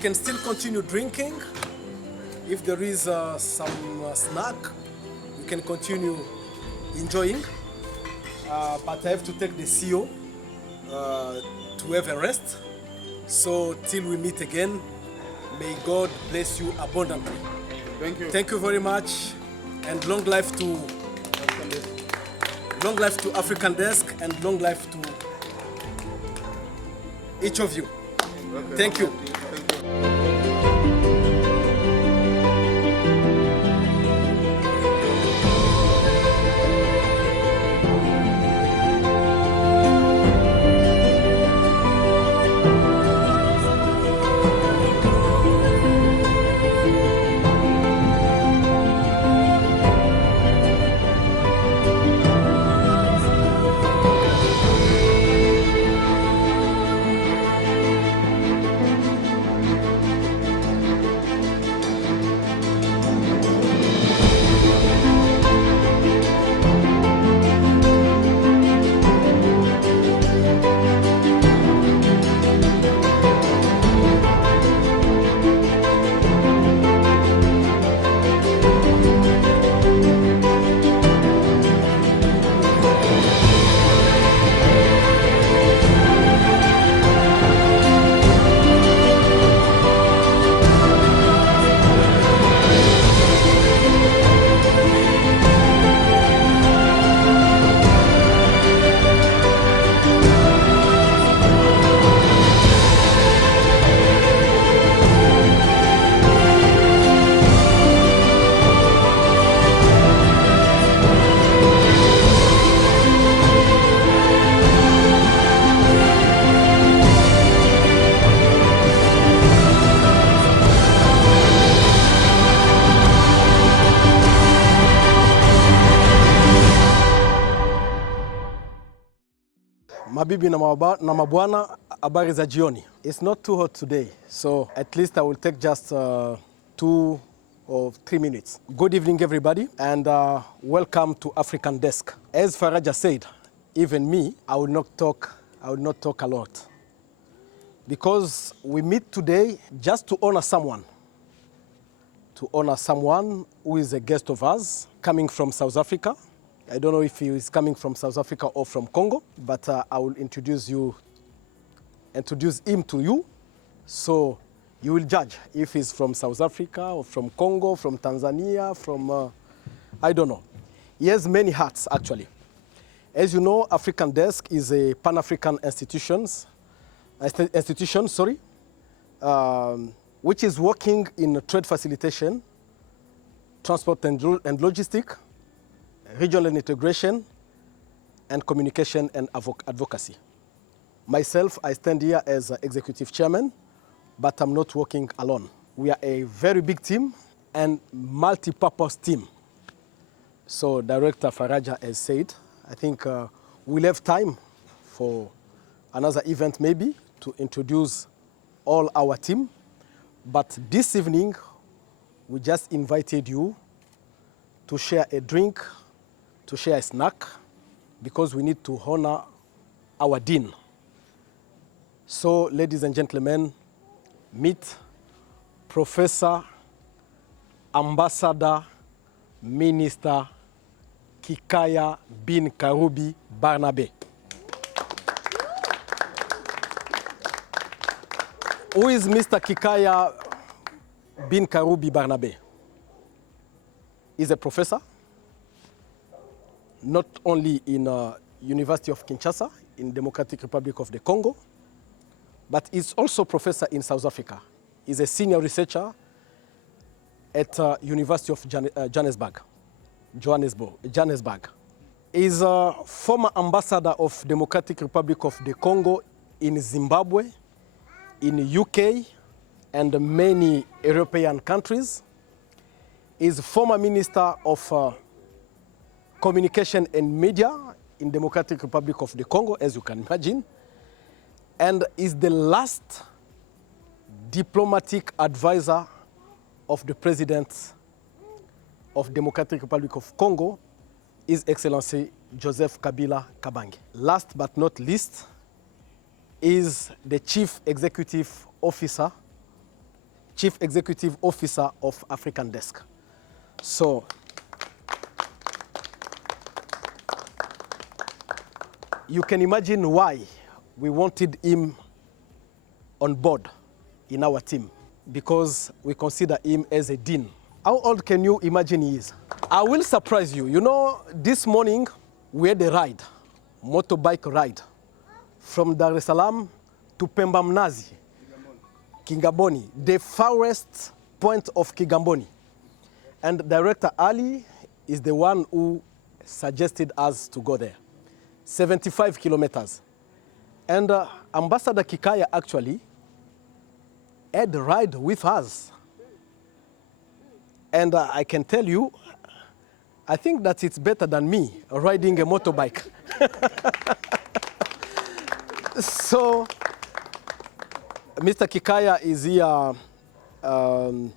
can still continue drinking. If there is some snack, you can continue enjoying. But I have to take the CEO to have a rest. So till we meet again, may God bless you abundantly. Thank you. Thank you very much, and long life to African Desk, and long life to each of you. Okay. Thank you. Thank you. Mabibi na mabwana, habari za jioni. It's not too hot today, so at least I will take just 2 or 3 minutes. Good evening, everybody, and welcome to African Desk. As Faraja said, even me, I will not talk a lot, because we meet today just to honor someone who is a guest of ours, coming from South Africa. I don't know if he is coming from South Africa or from Congo, but I will introduce him to you, so you will judge if he's from South Africa or from Congo, from Tanzania, from, I don't know. He has many hats, actually. As you know, African Desk is a Pan-African institution, which is working in trade facilitation, transport and logistics, regional integration, and communication and advocacy. Myself, I stand here as executive chairman, but I'm not working alone. We are a very big team and multi-purpose team. So Director Faraja has said, I think we'll have time for another event maybe to introduce all our team. But this evening, we just invited you to share a drink, to share a snack, because we need to honor our dean. So, ladies and gentlemen, meet Professor, Ambassador, Minister Kikaya Bin Karubi Barnabe. Who is Mr. Kikaya Bin Karubi Barnabe? He's a professor, not only in University of Kinshasa, in Democratic Republic of the Congo, but he's also professor in South Africa. He's a senior researcher at University of Johannesburg. He's a former ambassador of Democratic Republic of the Congo in Zimbabwe, in UK, and many European countries. He's former minister of Communication and Media in Democratic Republic of the Congo, as you can imagine, and is the last diplomatic advisor of the President of Democratic Republic of Congo, His Excellency Joseph Kabila Kabange. Last but not least, is the Chief Executive Officer Chief Executive Officer of African Desk. So, you can imagine why we wanted him on board in our team, because we consider him as a dean. How old can you imagine he is? I will surprise you. You know, this morning we had a ride, motorbike ride, from Dar-es-salaam to Pemba-Mnazi, Kigamboni, the farthest point of Kigamboni. And Director Ali is the one who suggested us to go there. 75 kilometers. And Ambassador Kikaya actually had a ride with us. And I can tell you, I think that it's better than me riding a motorbike. So, Mr. Kikaya is here 1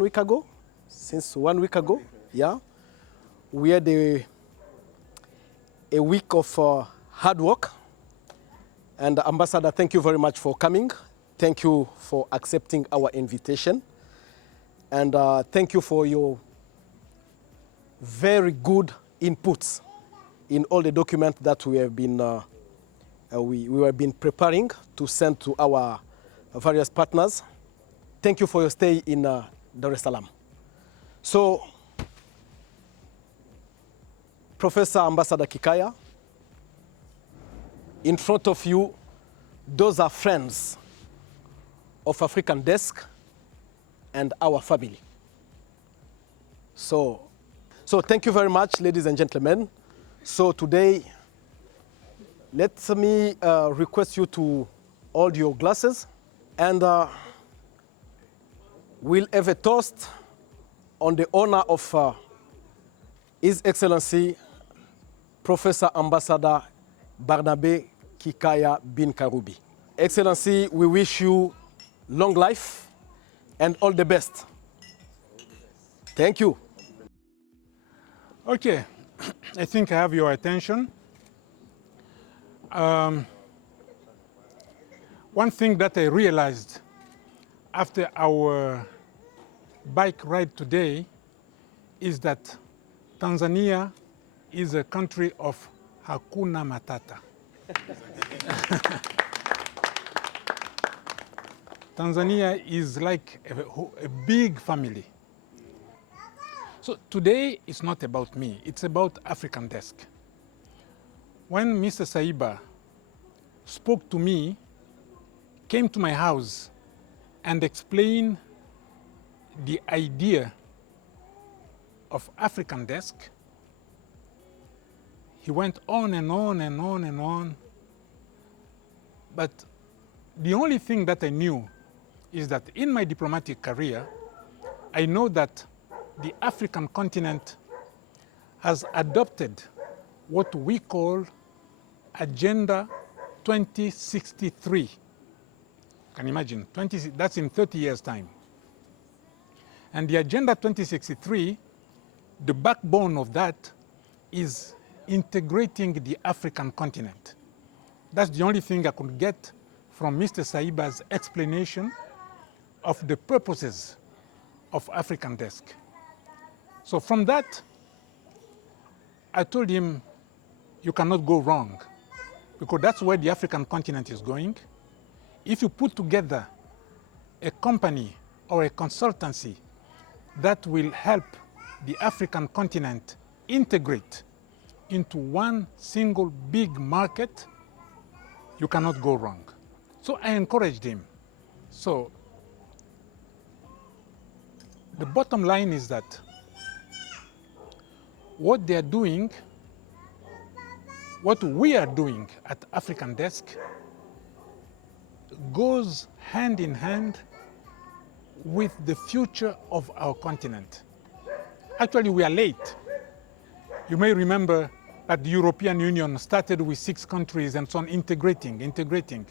week ago, since 1 week ago, yeah. We had a week of hard work. And Ambassador, thank you very much for coming. Thank you for accepting our invitation. And thank you for your very good inputs in all the documents that we have been we have been preparing to send to our various partners. Thank you for your stay in Dar-es-salaam. So, Professor Ambassador Kikaya, in front of you, those are friends of African Desk and our family. So thank you very much, ladies and gentlemen. So today, let me request you to hold your glasses, and we'll have a toast on the honor of His Excellency Professor Ambassador Barnabé Kikaya Bin Karubi. Excellency, we wish you long life and all the best. Thank you. Okay, I think I have your attention. One thing that I realized after our bike ride today is that Tanzania is a country of Hakuna Matata. Tanzania is like a big family. So today it's not about me, it's about African Desk. When Mr. Saiba spoke to me, came to my house and explained the idea of African Desk, he went on and on and on and on. But the only thing that I knew is that in my diplomatic career, I know that the African continent has adopted what we call Agenda 2063. Can you imagine? That's in 30 years' time. And the Agenda 2063, the backbone of that is integrating the African continent. That's the only thing I could get from Mr. Saiba's explanation of the purposes of African Desk. So from that, I told him, you cannot go wrong, because that's where the African continent is going. If you put together a company or a consultancy that will help the African continent integrate into one single big market, you cannot go wrong. So I encouraged him. So the bottom line is that what they are doing, what we are doing at African Desk goes hand in hand with the future of our continent. Actually, we are late. You may remember that the European Union started with 6 countries and so on, integrating.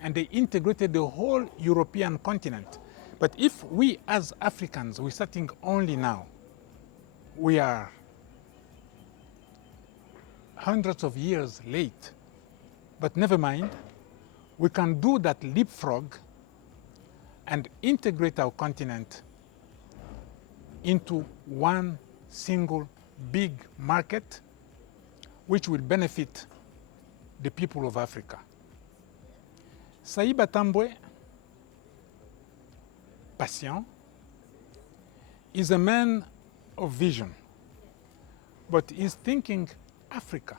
And they integrated the whole European continent. But if we as Africans, we're starting only now, we are hundreds of years late. But never mind, we can do that leapfrog and integrate our continent into one single big market which will benefit the people of Africa. Saiba Tambwe, patient, is a man of vision, but he's thinking Africa,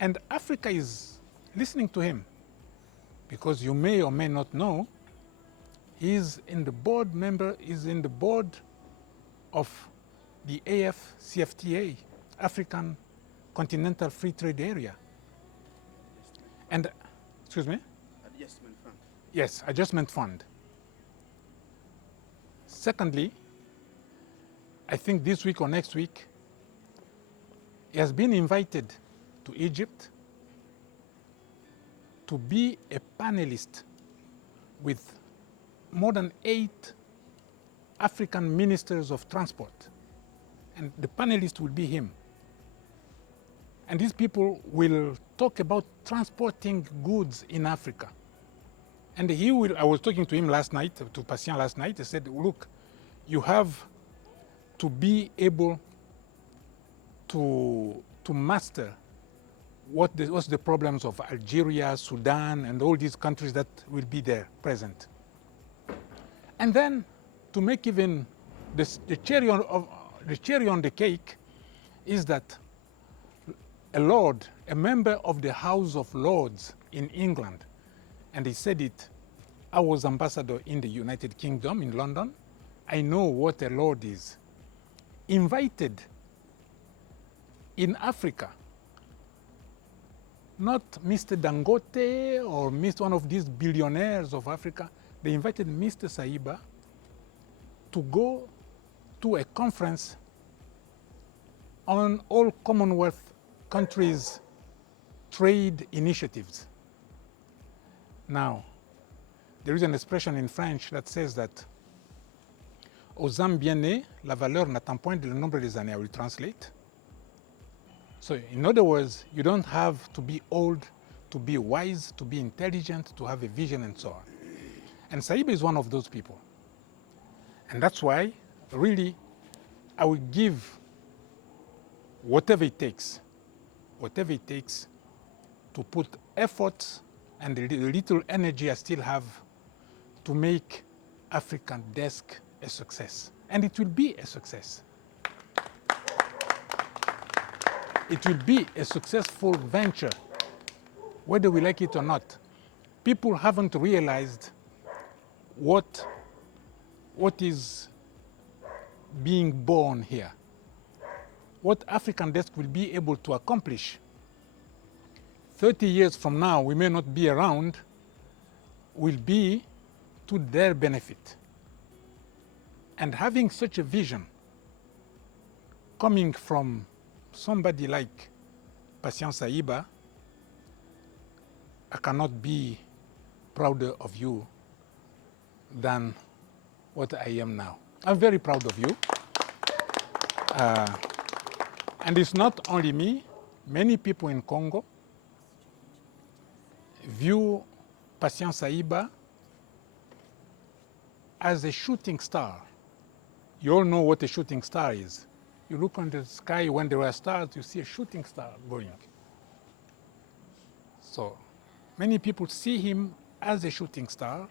and Africa is listening to him, because you may or may not know, he's in the board of the AfCFTA, African Continental Free Trade Area. And, excuse me? Adjustment fund. Yes, adjustment fund. Secondly, I think this week or next week, he has been invited to Egypt to be a panelist with more than 8 African ministers of transport. And the panelist will be him. And these people will talk about transporting goods in Africa. And he will, I was talking to him last night, to Patient last night, I said, look, you have to be able to master what's the problems of Algeria, Sudan, and all these countries that will be there present. And then, to make even the cherry on the cake, is that a lord, a member of the House of Lords in England, and he said it, I was ambassador in the United Kingdom, in London, I know what a lord is, invited in Africa, not Mr. Dangote or one of these billionaires of Africa, they invited Mr. Saiba to go to a conference on all Commonwealth countries' trade initiatives. Now, there is an expression in French that says that aux âmes bien nées, la valeur n'attend point le nombre des années. I will translate. So, in other words, you don't have to be old to be wise, to be intelligent, to have a vision, and so on. And Saiba is one of those people. And that's why, really, I will give whatever it takes to put effort and the little energy I still have to make African Desk a success. And it will be a success. It will be a successful venture, whether we like it or not. People haven't realized what is being born here, what African Desk will be able to accomplish. 30 years from now, we may not be around, will be to their benefit. And having such a vision coming from somebody like Patient Saiba, I cannot be prouder of you than what I am now. I'm very proud of you. And it's not only me, many people in Congo view Patient Saiba as a shooting star. You all know what a shooting star is. You look on the sky when there are stars, you see a shooting star going. So many people see him as a shooting star,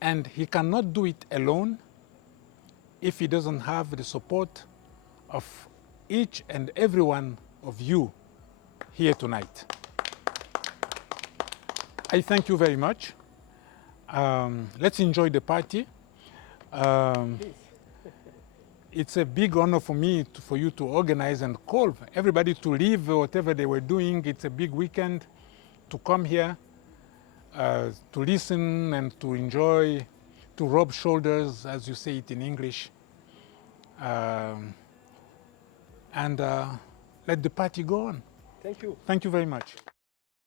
and he cannot do it alone if he doesn't have the support of each and every one of you here tonight. I thank you very much. Let's enjoy the party. It's a big honor for me, for you to organize and call everybody to leave whatever they were doing. It's a big weekend to come here, to listen and to enjoy, to rub shoulders, as you say it in English, and let the party go on. Thank you. Thank you very much.